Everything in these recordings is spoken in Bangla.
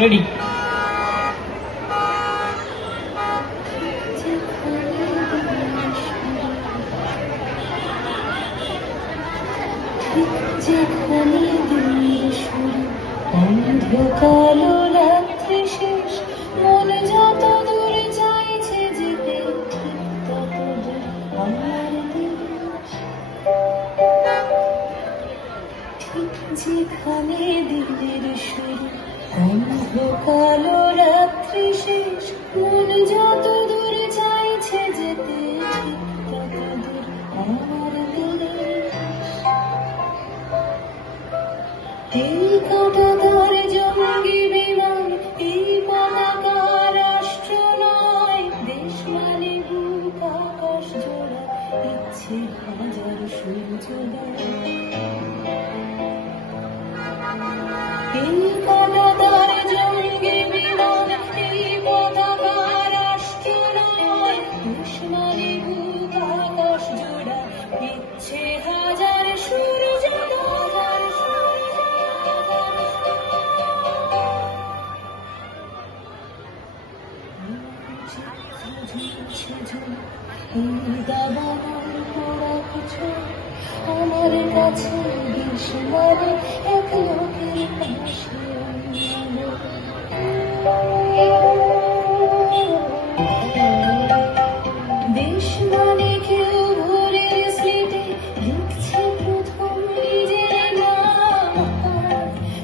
রেডি। যেখানে দিনের শুরু, অন্ধকালো রাত্রি শেষ, মন যত দূর চাইছে যেতে, ঠিক তত দূর আমার দেশ। ঠিক যেখানে দিনের শুরু, অন্ধকালো রাত্রি শেষ, মন যত দূর চাইছে যেতে, ঠিক তত দূর আমার দেশ। এই কাঁটাতার জঙ্গি বিমান, এই পতাকা রাষ্ট্র নয়, দেশ মানে বুক আকাশ জোড়া, ইচ্ছে হাজার সূর্যোদয়। এই কাঁটাতার জঙ্গি বিমান, এই পতাকা রাষ্ট্র নয়, দেশ মানে বুক আকাশ জোড়া, ইচ্ছে হাজার সূর্যোদয়। আমার কাছে দেশ মানে এক লোকের পাশে দেশ মানে কেউ ভোরের স্লেটে লিখছে প্রথম নিজের নাম,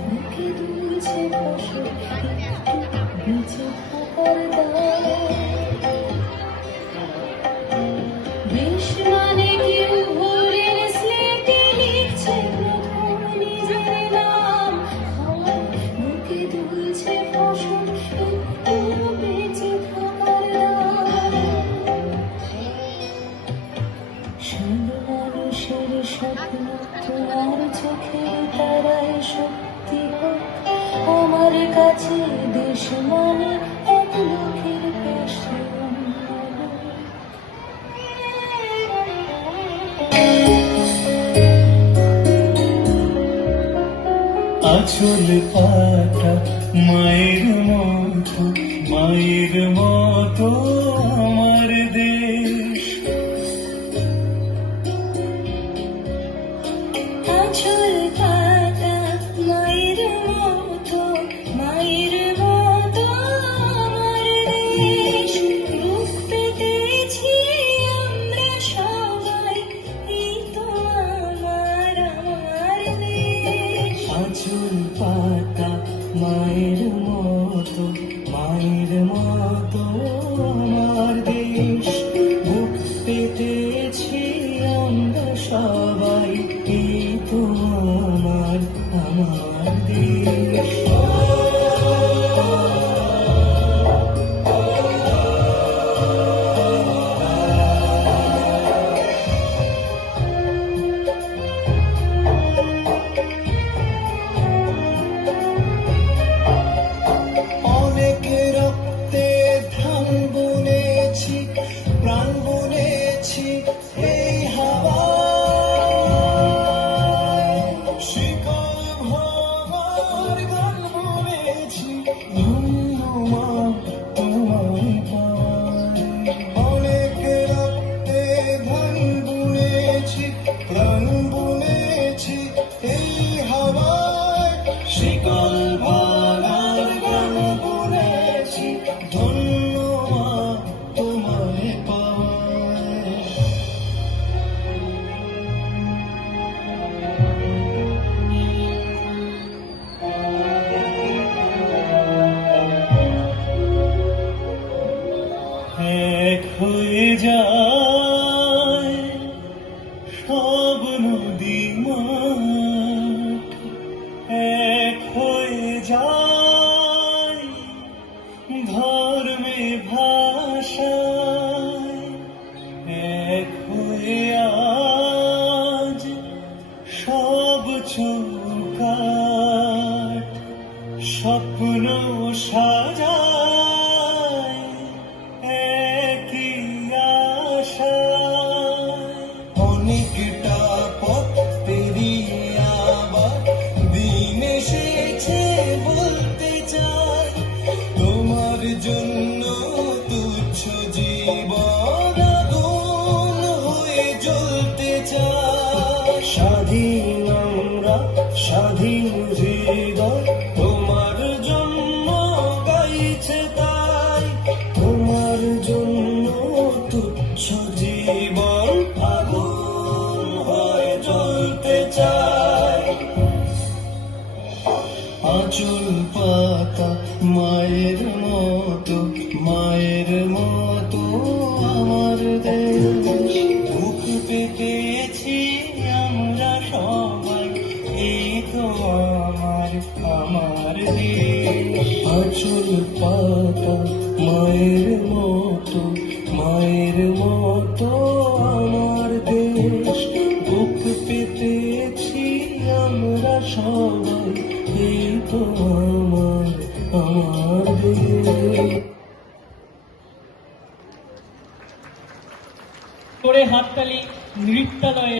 বুকে দুলছে ফসল একটু বেঁচে থাকার দাম। দেশ মানে কেউ ভোরের স্লেটে লিখছে প্রথম নিজের নাম, বুকে দুলছে ফসল একটু বেঁচে থাকার দাম। সব মানুষের স্বপ্ন তোমার চোখের তারায় সত্যি হোক, আমার কাছে দেশ মানে এক লোকের পাশে অন্য লোক। আঁচল পাতা মায়ের মতো, মায়ের মতো আমার দেশ। আঁচল পাতা মায়ের মতো, মায়ের মতো আমার দেশ। রূপ পেতেছি আমরা সবাই, এই তো আমার দেশ। আঁচল পাতা মায়ের মতো, মায়ের মতো আমার দেশ। বুক পেতেছি আমরা সবাই, এই তো আমার দেশ। অনেক রক্তে ধান বুনেছি, প্রাণ বুনেছি এই হাওয়ায়। শিকল ভাঙার গান বুনেছি, ধন্য মা তোমায় পায়। অনেক রক্তে ধান বুনেছি, প্রাণ বুনেছি এই হাওয়ায়। শিকল ভাঙার গান বুনেছি, ধন্য মা তোমায় পায়। এক হয়ে যায় সব নদী মাঠ, এক হয়ে যায় ধর্মে ভাষায়। এক হয়ে আজ সব চৌকাঠ, স্বপ্ন সাজায় একই আশায়। অনেকটা পথ পেরিয়ে আবার দিন এসেছে বলতে পাতা মায়ের মতো আমার দেশ। বুক পেতেছি আমরা সবাই, এই তো আমার দেশ। আঁচল পাতা মায়ের মতো আমার দেশ। বুক পেতেছি আমরা সবাই, এই তো আমার দেশ। করে হাততালি নৃত্যালয়ে